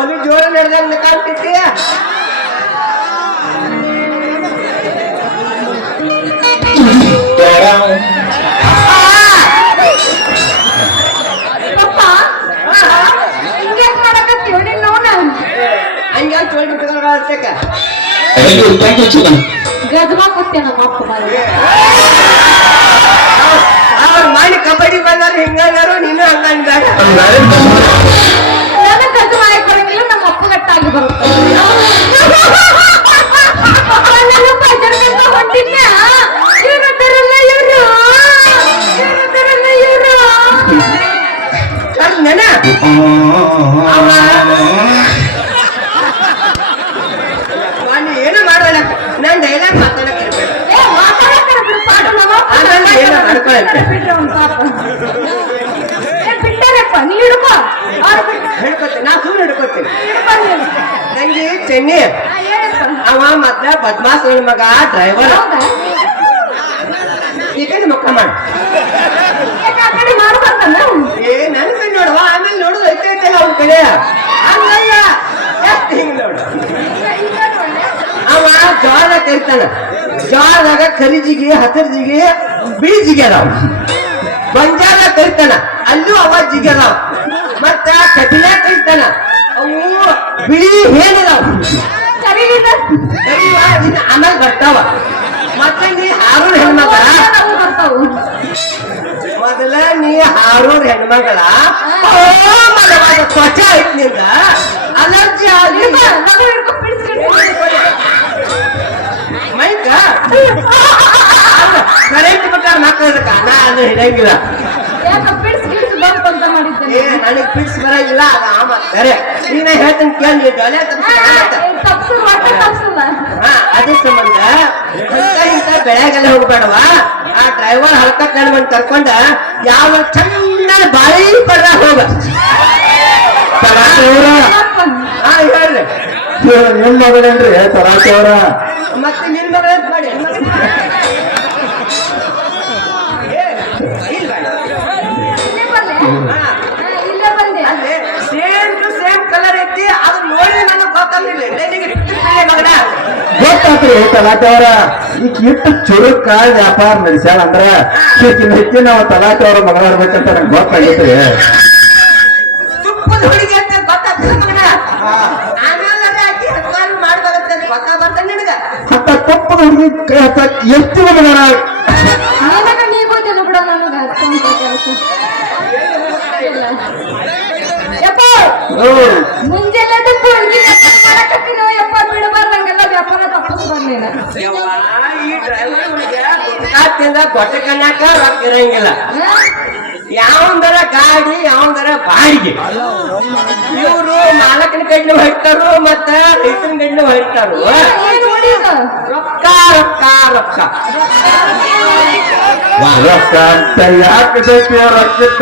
ಬಲಿ ಜೋರ ನಡೆದಂಗ ಕಾಣ್ತಿದ್ದೆ. ಅವ್ರ ಮಾಡಿ ಕಬಡ್ಡಿ ಬಂದಾರ ಹಿಂಗಾರು ನೀನು ಹಂಗಂದಾಗ ಗಜಮ ಬರಂಗಿಲ್ಲ ನಮ್ಮ ಅಪ್ಪ ಗಟ್ಟಾಗಿ ಬರುತ್ತೆ ಹೊಂಟಿದ್ಯಾ ಇವ್ರಲ್ಲ ಇವ್ರು ನೆನ ಏನು ಮಾಡೋಣ ನಾನ್ ಡೈಲಾಗ್ ಮಾತಾಡಕ್ ಬಿಟ್ಟಾರಪ್ಪ ನೀ ಹಿಡ್ಕೊ ಹಿಡ್ಕೊತೀನಿ ನಾ ಸುಮ್ಮನೆ ಹಿಡ್ಕೊತೀನಿ ನಂಗೆ ಚೆನ್ನಿ ಅವ ಮತ್ತ ಬದ್ಮಾಸ್ ಮಗ ಡ್ರೈವರ್ ಈ ಕಡೆ ಮುಖ ಮಾಡು ಏ ನನ್ ಕಡೆ ನೋಡುವ ಆಮೇಲೆ ನೋಡುದು ಐತೈತಲ್ಲ ಅವ್ನ ಕಡೆ ಹಂಗಲ್ಲ ಹಿಂಗ್ ನೋಡು ಅವ ಜೋಳ ಕರಿತಾನ ಜೋಳದಾಗ ಕರಿಜಿಗೆ ಹಸರ್ಜಿಗೆ ಬಿಳಿ ಜಿಗೆ ಅದಾವ ಗೊಂಜಾಲ ಕರಿತಾನ ಅಲ್ಲೂ ಅವ ಜಿಗೆ ಅದಾವ ಮತ್ತ ಕಬಿಲ ಕರಿತಾನ ಅವು ಬಿಳಿ ಹೇಳದಾವ ಆಮೇಲೆ ಬರ್ತಾವ ಮತ್ತೆ ನೀ ಹಾರೂರ್ ಹೆಣ್ಮಗಳ ಮೊದಲ ನೀ ಹಾರೂರ್ ಹೆಣ್ಮಗಳ ತ್ವಚ ಐತ್ ನಿಂದ ಅಲರ್ಜಿ ಆಗಿ ಮೈಕ ಕರೆಂಟ್ ಪ್ರಕಾರ ಮಕ್ಕಳದಕ್ಕ ನಾ ಅದು ಹಿಡಂಗಿಲ್ಲ ಏ ನನಗ್ ಫಿಕ್ಸ್ ಬರಂಗಿಲ್ಲ ಅದ ಆಮ ಸರಿ ನೀನ ಹೇಳ್ತೀನಿ ಕೇಳಿ ಅದೇ ಸಂಬಂಧ ಇಂತ ಬೆಳೆಗೆಲ್ಲ ಹೋಗ್ಬೇಡವ ಆ ಡ್ರೈವರ್ ಹಲ್ಕತ್ ನಡ್ಬಂದ್ ಕರ್ಕೊಂಡ ಯಾವ ಚಂದ ಬಾಳಿ ಪಡ ಹೋಗ ಹಾ ಹೇಳ್ರಿ ನಿಮ್ ಮಗಳೇನ್ರಿ ತರಾಟೆ ಅವರ ಮತ್ತೆ ನಿನ್ ಮಗಳ ಮಾಡಿ ಸೇಮ್ ಟು ಸೇಮ್ ಕಲರ್ ಐತಿ ಅದು ನೋಡಿ ನನಗೆ ಗೊತ್ತಾಗ್ಲಿಲ್ಲ ಮಗನ ಗೊತ್ತಾತ್ರಿ ತಲಾಟೆ ಅವರ ಈಗ ಇಟ್ಟು ಚುರುಕ ವ್ಯಾಪಾರ ನಡೆಸ್ಯಾಳ ಅಂದ್ರ ಹೆಚ್ಚಿನ ನಾವು ತಲಾಟೆ ಅವರ ಮಗಳ ಇರ್ಬೇಕಂತ ನಂಗೆ ಗೊತ್ತಾಗೈತ್ರಿ ತುಪ್ಪದ ಹುಡುಗಿ ಅಂತ ಗೊತ್ತಾಗ್ತದೆ ಮಗನ ಆಮೇಲೆ ಹಾಕಿ ಹತ್ತಾರು ಮಾಡ್ಬೇಕಂತ ಗೊತ್ತಾಗ್ಬಾರ್ದ ನಿನಗ ಅಂತ ತಪ್ಪದ ಹುಡುಗಿ ಕೈ ಹಚ್ಚಕ್ ಎಷ್ಟು ಮಗನ ನೀ ಗೊತ್ತಿಲ್ಲ ಬಿಡ ನನಗ ಯಪ್ಪ ಮುಂಜಾನೆ ಮಾಡಕತ್ತೀನೋ ಯಪ್ಪ ಬಿಡಬಾರ್ದಂಗೆಲ್ಲ ವ್ಯಾಪಾರ ತಪ್ಪಿಸ್ ಬಂದೇನ ಈ ಡ್ರೈವರ್ ಗೊಟ್ಟ ಕಣ್ಣಾಕ ರೊಕ್ಕ ಇರಂಗಿಲ್ಲ ಯಾವಂದರ ಗಾಡಿ ಯಾವಂದರ ಬಾಡಿಗೆ ಇವರು ಮಾಲಕನ ಕಡ್ಲು ಹೊಯ್ತಾರು ಮತ್ತ ರೈತನ ಕಡ್ಲು ಹೊಯ್ತಾರು ರೊಕ್ಕ ರೊಕ್ಕ ರೊಕ್ಕ ರೊಕ್ಕ ಅಂತ ಯಾಕೆ ರೊಕ್ಕ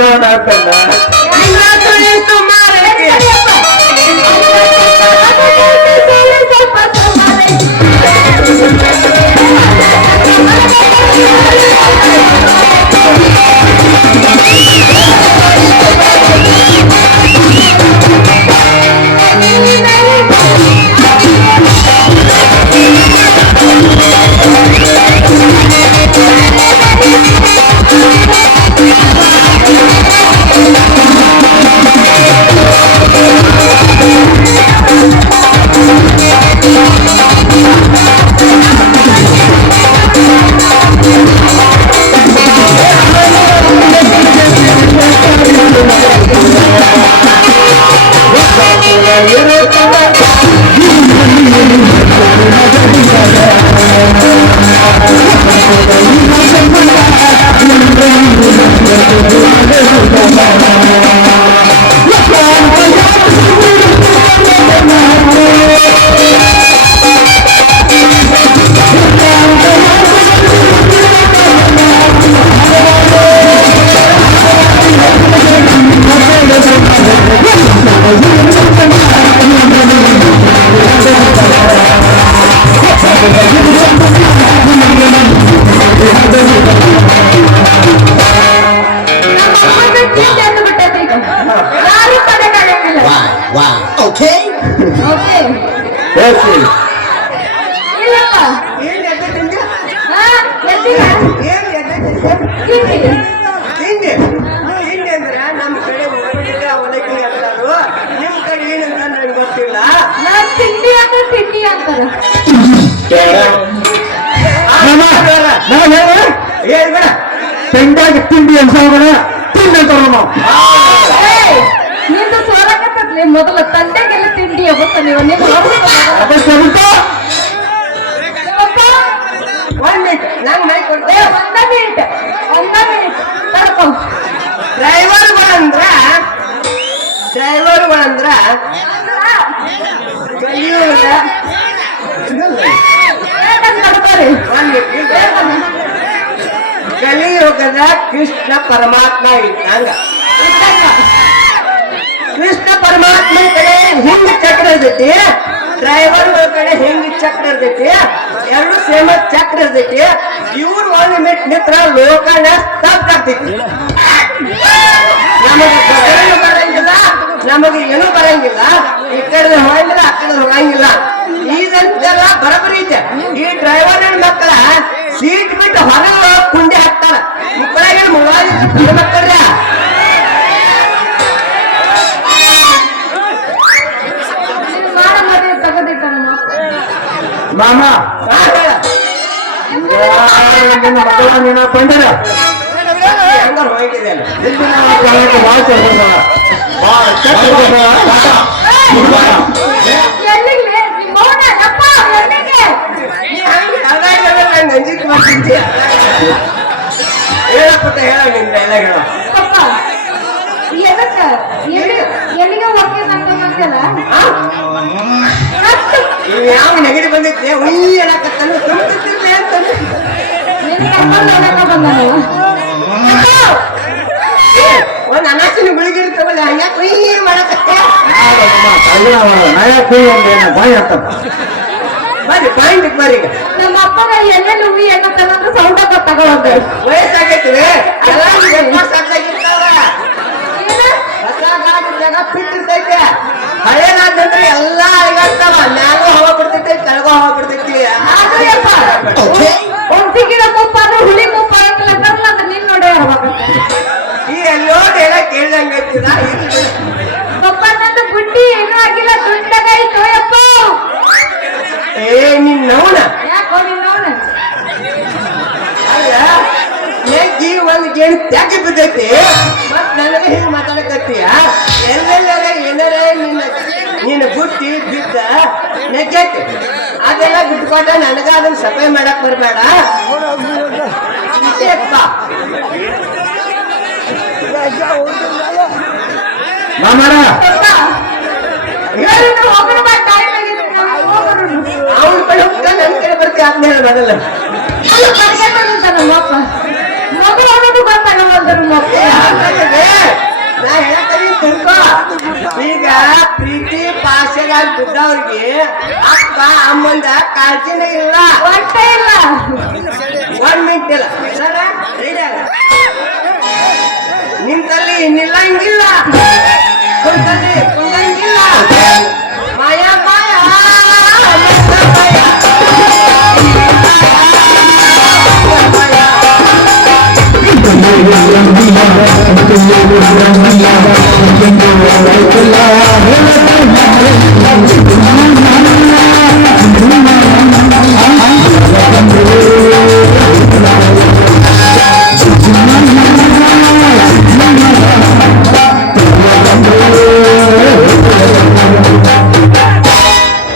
Thank you. ತಿಂದಿಲ್ಲ ಏನ್ ಎದ್ದೆ ತಿಂದಿ ತಿಂಡಿ ತಿಂಡಿ ಅಂದ್ರೆ ನಮ್ಮ ಕಡೆ ಒಬ್ಬರಿಗೆ ಅವಲಕ್ಕಿ ಅಂತಾರು ನಿಮ್ ಕಡೆ ಏನಂತ ನನಗೆ ಗೊತ್ತಿಲ್ಲ ನಾನ್ ತಿಂಡಿ ಅಂದ್ರೆ ತಿಂಡಿ ಅಂತಾರ ಹೇಳ್ಬೇಡ ತಿಂಡಾಗ ತಿಂಡಿ ಅನ್ಸೋಗಣ ತಿಂದಂತಾರ ನಾವು ಏಯ್, ನಿಂದು ಸೋಲಕತ್ತದ್ಲಿ ಮೊದಲು ತಂದೆಗೆಲ್ಲ ತಿಂಡಿ ಹೋಗ್ತ ನೀವು ನೀವು ಅದಕ್ಕೆ ಅದಕ್ಕೆ ಒಂದ್ ಮಿನಿಟ್ ನಂಗೆ ಮೈ ಕೊಡ್ತೆ ಒಂದ ಮಿನಿಟ್ ತಡ್ಕೊ ಡ್ರೈವರ್ಗಳಂದ್ರ ಕಲಿಯುಗ ತಡ್ಕೊರಿ ಒಂದ್ ಮಿನಿಟ್ ಕಲಿಯುಗದ ಕೃಷ್ಣ ಪರಮಾತ್ಮ ಇದ್ದಂಗ ಕೃಷ್ಣ ಪರಮಾತ್ಮ ಕಡೆ ಹಿಂಗ್ ಚಕ್ರ ಇರ್ತೈತಿ ಡ್ರೈವರ್ಗಳ ಕಡೆ ಹಿಂಗ್ ಚಕ್ರ ಇರ್ತೈತಿ ಎರಡು ಸೇಮ ಚಕ್ರ ಇರ್ತೈತಿ ಇವ್ರು ಒಂದ್ ಮಿನಿಟ್ ನಿತ್ರ ಲೋಕನ ಸ್ತಬ್ಧ ಆಗ್ತೈತಿ ನಮಗೆ ಏನು ಬರಂಗಿಲ್ಲ ಈ ಕಡೆ ಹೋಗಂಗಿಲ್ಲ ಆ ಕಡೆ ಹೋಗಂಗಿಲ್ಲ ಇದಂತೆಲ್ಲ ಬರಬರಿ ಐತೆ ಈ ಡ್ರೈವರ್ ಮಕ್ಕಳ ಸೀಟ್ ಬಿಟ್ಟು ಹೊರಗೆ ಕುಂಡಿ ಹಾಕ್ತಾರ ಮಕ್ಕಳಿಗೆ ಮೊಬೈಲ್ ಮಕ್ಕಳ ಮಾಡ ಮದುವೆ ತಗದಿಟ್ಟ ನಮ್ಮ ಮಾಮ ನಿನ್ನ ಮಗಳ ನೀನ ಬಂದಿರ ಹಂಗ ಹೋಗಿದೆ ಎಲ್ಲಿಗೆ ನಿಮ್ಮ ಮೌನ ಅಪ್ಪ ಎಲ್ಲಿಗೆ ನಂಜಿಕ್ ಮಾಡ್ತಿದ್ಯ ಹೇಳಪ್ಪತ್ತ ಹೇಳ ನಿನ್ ಎಲ್ಲ ಹೇಳ ಅಪ್ಪ ಎದಕ್ಕ ಎಲ್ಲಿಗೆ ಹೋಗ್ತೀನಿ ಅಂತ ಗೊತ್ತಿಲ್ಲ ಇವ್ ಯಾವ ನೆಗಡಿ ಬಂದೈತೆ ಉಯ್ ಅನ್ನಕತ್ತಾನು ತುಂಬ್ತಿರ್ಲಿ ಅಂತಾನೆ ನಿನ್ನ ಕರ್ಕೊಂಡು ಹೋಗಕ್ಕ ಬಂದನು ಒಂದ್ ಅನಾಸಿನ ಗುಳಿಗೆ ಇರ್ತವಲ್ಲ ಹಂಗ್ಯಾಕ ಉಯ್ ಮಾಡಕತ್ತೆ ನಯ ಕೂಯ್ ಒಂದೇನ ಬಾಯಿ ಅಂತ ಬರ್ರಿ ಪಾಯಿಂಟ್ ಬರ್ರಿ ಈಗ ನಮ್ಮ ಅಪ್ಪನ ಎಲ್ಲೆಲ್ಲಿ ಹೂವಿ ಏನಂತಂದ್ರೆ ಸೌಂಡ ತಗೊಳ್ಳೋದು ವಯಸ್ಸಾಗೈತಿ ಎಲ್ಲ ಸಾಕಾಗಿರ್ತಾವ ಹೊಸ ಗಾಡಿದಾಗ ಬಿಟ್ಟಿರ್ತೈತೆ ಹಳೇದಾದಂದ್ರೆ ಎಲ್ಲ ಆಗಿರ್ತಾವ ಮ್ಯಾಗೂ ಹವಾ ಬಿಡ್ತೈತಿ ಕೆಳಗೂ ಹವಾ ಬಿಡ್ತೈತಿ ಆದ್ರೂ ಯಪ್ಪ ಒಂಟಿಗಿನ ಮುಪ್ಪಾದ್ರೆ ಹುಳಿ ಮುಪ್ಪಾಗಿಲ್ಲ ಅಂತಾರಲ್ಲ ಅಂತ ನೀನ್ ನೋಡೇ ಈ ಎಲ್ಲೋಡ್ ಎಲ್ಲ ಕೇಳ್ದಂಗೈತಿದ ಪಪ್ಪ ನಂದು ಬುಡ್ಡಿ ಏನೂ ಆಗಿಲ್ಲ ತುಂಡಗಾಯ್ತು ಯಪ್ಪ ಏ ನಿನ್ ನವನ ಯಾಕೋ ನೀನ್ ನೋಡ ಅಲ್ಲ ನೆಗ್ಗಿ ಒಂದ್ ಗೇಣು ತ್ಯಾಗಿ ಬಿದ್ದೈತಿ ಮತ್ ನನಗೆ ಹಿಂಗ್ ಮಾತಾಡಕತ್ತೀಯ ಎಲ್ಲೆಲ್ಲಾರ ಏನಾರ ನಿನ್ನ ಬುಟ್ಟಿ ಬಿದ್ದ ನೆಗ್ಗೈತಿ ಅದೆಲ್ಲ ಬಿಟ್ಕೊಂಡ ನನಗ ಅದನ್ನ ಸಫಾಯಿ ಮಾಡಕ್ ಬರ್ಬೇಡ ಇಷ್ಟೇಪ್ಪ. ಮಾಮಾರ ಪಪ್ಪ ಹೇಳಿದ್ರು ಹೋಗೋಣ ಬಾ ಟೈಮ್ ಆಗಿದೆ ಹೋಗೋಣ ಅವ್ನ ಕಡೆ ಹೋಗ್ತಾ ನನ್ ಕಡೆ ಬರ್ತೀಯ ಅಂತ ಹೇಳ ಬರಲ್ಲ ಅಲ್ಲ ಕಡೆಗೆ ಬಂದಿದ್ದ ನಮ್ಮ ಅಪ್ಪ ಮಗು ಅನ್ನೋದು ಗೊತ್ತಾಗಲ್ಲ ನಮ್ಮ ಅಪ್ಪ ನಾ ಹೇಳತ್ತೀನಿ ತಿಳ್ಕೊ ಈಗ ಪ್ರೀತಿ ಪಾಶದಾಗ ಬಿದ್ದವ್ರಿಗೆ ಅಪ್ಪ ಅಮ್ಮಂದ ಕಾಳಜಿನೇ ಇಲ್ಲ ಹೊಟ್ಟೆ ಇಲ್ಲ ಒಂದ್ ಮಿನಿಟ್ ಇಲ್ಲ ಸರ ರೆಡಿ ಆಗ ನಿಂತಲ್ಲಿ ನಿಲ್ಲಂಗಿಲ್ಲ ಕುಂತಲ್ಲಿ ಕುಂದಂಗಿಲ್ಲ ಮಾಯ ಮಾಯ ಮಸ್ತ ಮಾಯ.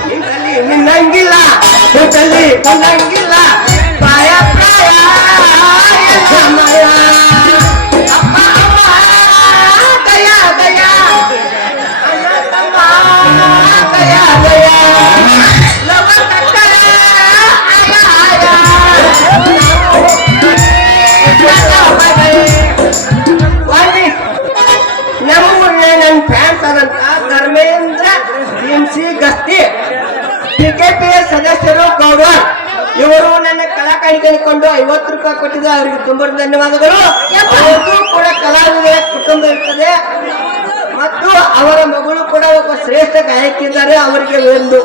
ನಿಂತಲ್ಲಿ ನಿನ್ನಂಗಿಲ್ಲ ಕುಂತಲ್ಲಿ ಕುಂದಂಗಿಲ್ಲ ಪ್ರಾಯ ಪ್ರಾಯ ಎಲ್ಲ ಮಯ ಅಪ್ಪ ಅಮ್ಮ ದಯ ದಯ ಅಣ್ಣ ತಮ್ಮ ದಯ ದಯ ಲವ ಕಟ್ಟರೆ ಆಯ ಆಯ ನಮ್ಮೂರಿನ ನನ್ನ ಫ್ಯಾನ್ಸ್ ಆದಂತ ಧರ್ಮೇಂದ್ರ ಹಿಂಸಿ ಗಸ್ತಿ ಬಿಜೆಪಿ ಸದಸ್ಯರು ಗೌರವ್ ಇವರು ನನ್ನ ಕಲಾಕಾಣಿಕೆ ಕೊಂಡು 50 ರೂಪಾಯಿ ಕೊಟ್ಟಿದ್ದು ಅವರಿಗೆ ತುಂಬಾ ಧನ್ಯವಾದಗಳು ಅವ್ರಿಗೂ ಕೂಡ ಕಲಾವಿದರ ಕುಟುಂಬ ಇರ್ತದೆ ಮತ್ತು ಅವರ ಮಗಳು ಕೂಡ ಒಬ್ಬ ಶ್ರೇಷ್ಠ ಗಾಯಕಿದ್ದಾರೆ ಅವರಿಗೆ ಒಂದು